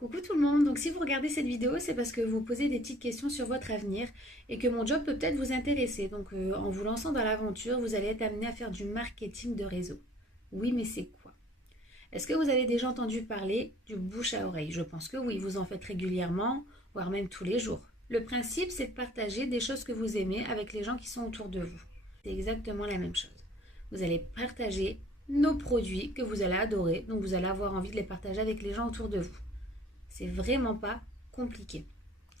Coucou tout le monde, donc si vous regardez cette vidéo, c'est parce que vous posez des petites questions sur votre avenir et que mon job peut peut-être vous intéresser. Donc en vous lançant dans l'aventure, vous allez être amené à faire du marketing de réseau. Oui, mais c'est quoi? Est-ce que vous avez déjà entendu parler du bouche à oreille? Je pense que oui, vous en faites régulièrement, voire même tous les jours. Le principe, c'est de partager des choses que vous aimez avec les gens qui sont autour de vous. C'est exactement la même chose. Vous allez partager nos produits que vous allez adorer, donc vous allez avoir envie de les partager avec les gens autour de vous. C'est vraiment pas compliqué.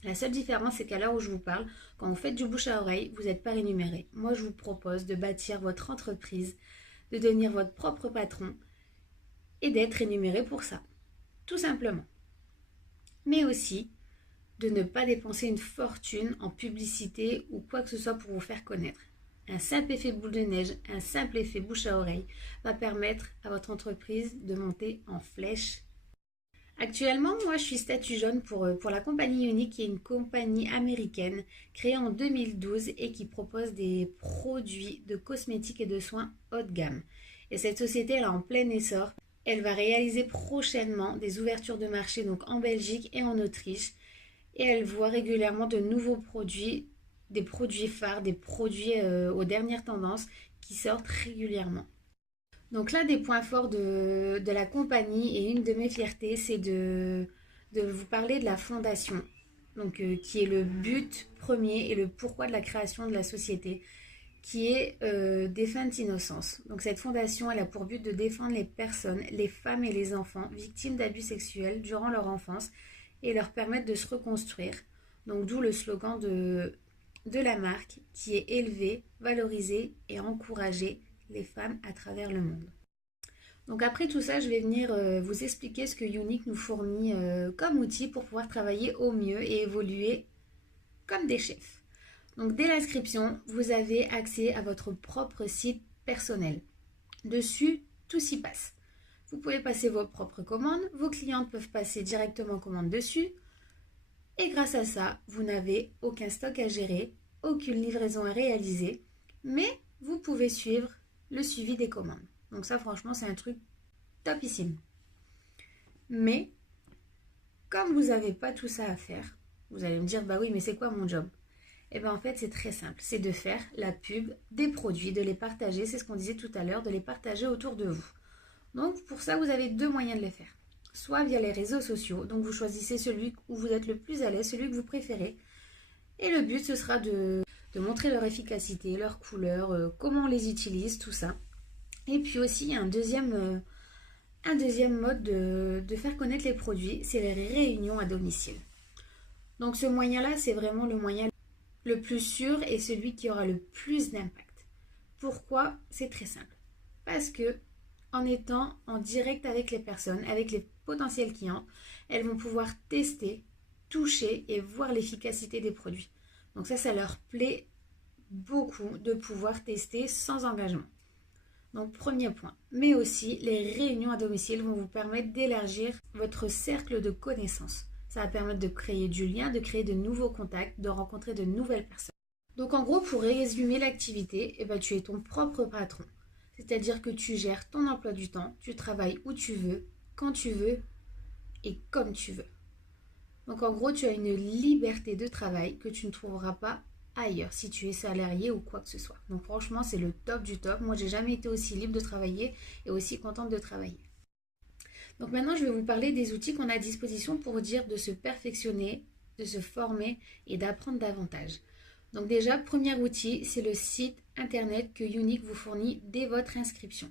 La seule différence, c'est qu'à l'heure où je vous parle, quand vous faites du bouche à oreille, vous n'êtes pas rémunéré. Moi, je vous propose de bâtir votre entreprise, de devenir votre propre patron et d'être rémunéré pour ça. Tout simplement. Mais aussi de ne pas dépenser une fortune en publicité ou quoi que ce soit pour vous faire connaître. Un simple effet boule de neige, un simple effet bouche à oreille va permettre à votre entreprise de monter en flèche. Actuellement, moi, je suis statut jaune pour la compagnie Unique, qui est une compagnie américaine créée en 2012 et qui propose des produits de cosmétiques et de soins haut de gamme. Et cette société, elle est en plein essor. Elle va réaliser prochainement des ouvertures de marché donc en Belgique et en Autriche. Et elle voit régulièrement de nouveaux produits, des produits phares, des produits aux dernières tendances qui sortent régulièrement. Donc l'un des points forts de la compagnie et une de mes fiertés, c'est de vous parler de la fondation, donc, qui est le but premier et le pourquoi de la création de la société, qui est Défense Innocence. Donc cette fondation, elle a pour but de défendre les personnes, les femmes et les enfants victimes d'abus sexuels durant leur enfance et leur permettre de se reconstruire. Donc d'où le slogan de la marque qui est élever, valoriser et encourager les femmes à travers le monde. Donc après tout ça, je vais venir vous expliquer ce que Unique nous fournit comme outil pour pouvoir travailler au mieux et évoluer comme des chefs. Donc dès l'inscription, vous avez accès à votre propre site personnel. Dessus, tout s'y passe. Vous pouvez passer vos propres commandes, vos clientes peuvent passer directement commande dessus. Et grâce à ça, vous n'avez aucun stock à gérer, aucune livraison à réaliser, mais vous pouvez suivre le suivi des commandes. Donc ça, franchement, c'est un truc topissime. Mais, comme vous n'avez pas tout ça à faire, vous allez me dire, bah oui, mais c'est quoi mon job? Eh bien, en fait, c'est très simple. C'est de faire la pub des produits, de les partager, c'est ce qu'on disait tout à l'heure, de les partager autour de vous. Donc, pour ça, vous avez deux moyens de les faire. Soit via les réseaux sociaux, donc vous choisissez celui où vous êtes le plus à l'aise, celui que vous préférez. Et le but, ce sera de montrer leur efficacité, leur couleur, comment on les utilise, tout ça. Et puis aussi, il y a un deuxième mode de faire connaître les produits, c'est les réunions à domicile. Donc ce moyen-là, c'est vraiment le moyen le plus sûr et celui qui aura le plus d'impact. Pourquoi? C'est très simple. Parce que en étant en direct avec les personnes, avec les potentiels clients, elles vont pouvoir tester, toucher et voir l'efficacité des produits. Donc ça leur plaît beaucoup de pouvoir tester sans engagement. Donc premier point. Mais aussi, les réunions à domicile vont vous permettre d'élargir votre cercle de connaissances. Ça va permettre de créer du lien, de créer de nouveaux contacts, de rencontrer de nouvelles personnes. Donc en gros, pour résumer l'activité, tu es ton propre patron. C'est-à-dire que tu gères ton emploi du temps, tu travailles où tu veux, quand tu veux et comme tu veux. Donc en gros, tu as une liberté de travail que tu ne trouveras pas ailleurs si tu es salarié ou quoi que ce soit. Donc franchement, c'est le top du top. Moi, j'ai jamais été aussi libre de travailler et aussi contente de travailler. Donc maintenant, je vais vous parler des outils qu'on a à disposition pour dire de se perfectionner, de se former et d'apprendre davantage. Donc déjà, premier outil, c'est le site internet que Unique vous fournit dès votre inscription.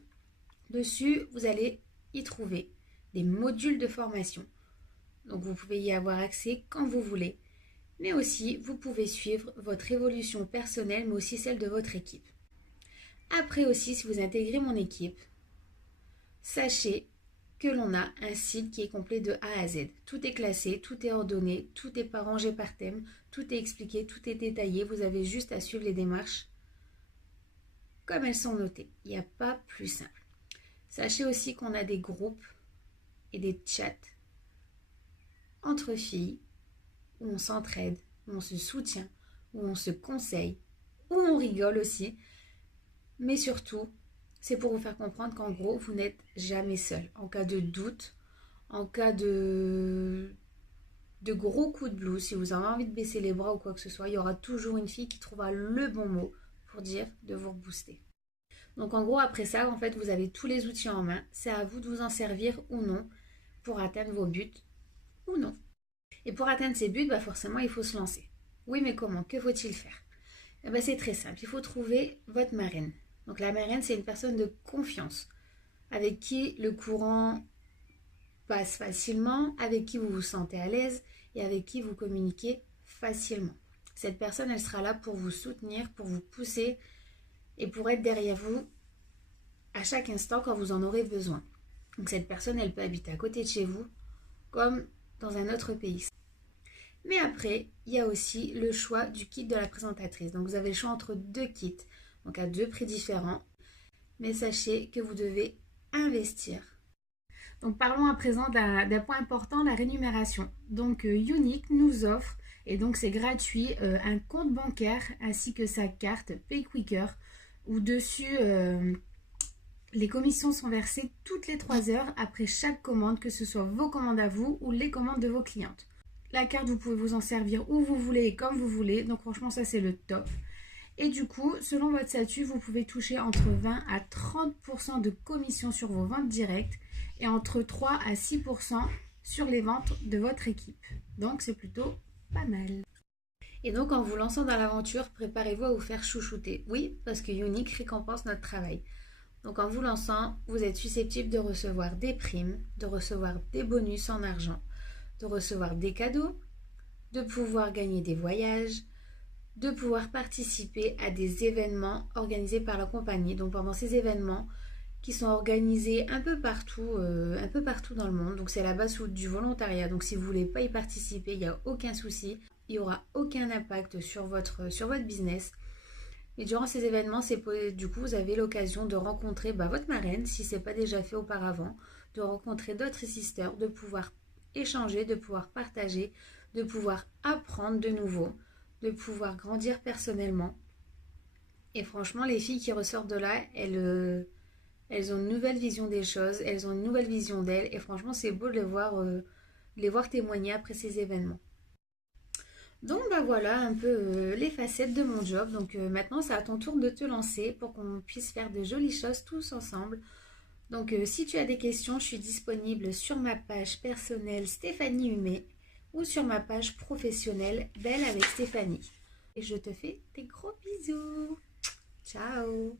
Dessus, vous allez y trouver des modules de formation. Donc vous pouvez y avoir accès quand vous voulez. Mais aussi, vous pouvez suivre votre évolution personnelle, mais aussi celle de votre équipe. Après aussi, si vous intégrez mon équipe, sachez que l'on a un site qui est complet de A à Z. Tout est classé, tout est ordonné, tout est rangé par thème, tout est expliqué, tout est détaillé. Vous avez juste à suivre les démarches comme elles sont notées. Il n'y a pas plus simple. Sachez aussi qu'on a des groupes et des chats entre filles où on s'entraide, où on se soutient, où on se conseille, où on rigole aussi. Mais surtout, c'est pour vous faire comprendre qu'en gros, vous n'êtes jamais seul. En cas de doute, En cas de gros coups de blues, si vous avez envie de baisser les bras ou quoi que ce soit, il y aura toujours une fille qui trouvera le bon mot pour dire de vous rebooster. Donc en gros, après ça, en fait, vous avez tous les outils en main. C'est à vous de vous en servir ou non pour atteindre vos buts ou non. Et pour atteindre ces buts, forcément, il faut se lancer. Oui, mais comment? Que faut-il faire? C'est très simple. Il faut trouver votre marraine. Donc la marraine, c'est une personne de confiance avec qui le courant passe facilement, avec qui vous vous sentez à l'aise et avec qui vous communiquez facilement. Cette personne, elle sera là pour vous soutenir, pour vous pousser et pour être derrière vous à chaque instant quand vous en aurez besoin. Donc cette personne, elle peut habiter à côté de chez vous comme dans un autre pays. Mais après, il y a aussi le choix du kit de la présentatrice. Donc vous avez le choix entre deux kits, donc à deux prix différents. Mais sachez que vous devez investir. Donc parlons à présent d'un point important, la rémunération. Donc Unique nous offre, et donc c'est gratuit, un compte bancaire ainsi que sa carte PayQuicker, où dessus les commissions sont versées toutes les 3 heures après chaque commande, que ce soit vos commandes à vous ou les commandes de vos clientes. La carte, vous pouvez vous en servir où vous voulez et comme vous voulez, donc franchement ça c'est le top. Et du coup, selon votre statut, vous pouvez toucher entre 20 à 30% de commission sur vos ventes directes et entre 3 à 6% sur les ventes de votre équipe. Donc c'est plutôt pas mal. Et donc en vous lançant dans l'aventure, préparez-vous à vous faire chouchouter. Oui, parce que Unique récompense notre travail. Donc en vous lançant, vous êtes susceptible de recevoir des primes, de recevoir des bonus en argent, de recevoir des cadeaux, de pouvoir gagner des voyages, de pouvoir participer à des événements organisés par la compagnie. Donc pendant ces événements qui sont organisés un peu partout dans le monde. Donc c'est à la base du volontariat. Donc si vous ne voulez pas y participer, il n'y a aucun souci. Il n'y aura aucun impact sur votre business. Et durant ces événements, du coup, vous avez l'occasion de rencontrer votre marraine, si ce n'est pas déjà fait auparavant, de rencontrer d'autres sisters, de pouvoir échanger, de pouvoir partager, de pouvoir apprendre de nouveau, de pouvoir grandir personnellement. Et franchement, les filles qui ressortent de là, elles ont une nouvelle vision des choses, elles ont une nouvelle vision d'elles. Et franchement, c'est beau de les voir témoigner après ces événements. Donc voilà un peu les facettes de mon job. Donc maintenant c'est à ton tour de te lancer pour qu'on puisse faire de jolies choses tous ensemble. Donc si tu as des questions, je suis disponible sur ma page personnelle Stéphanie Humet ou sur ma page professionnelle Belle avec Stéphanie. Et je te fais des gros bisous. Ciao.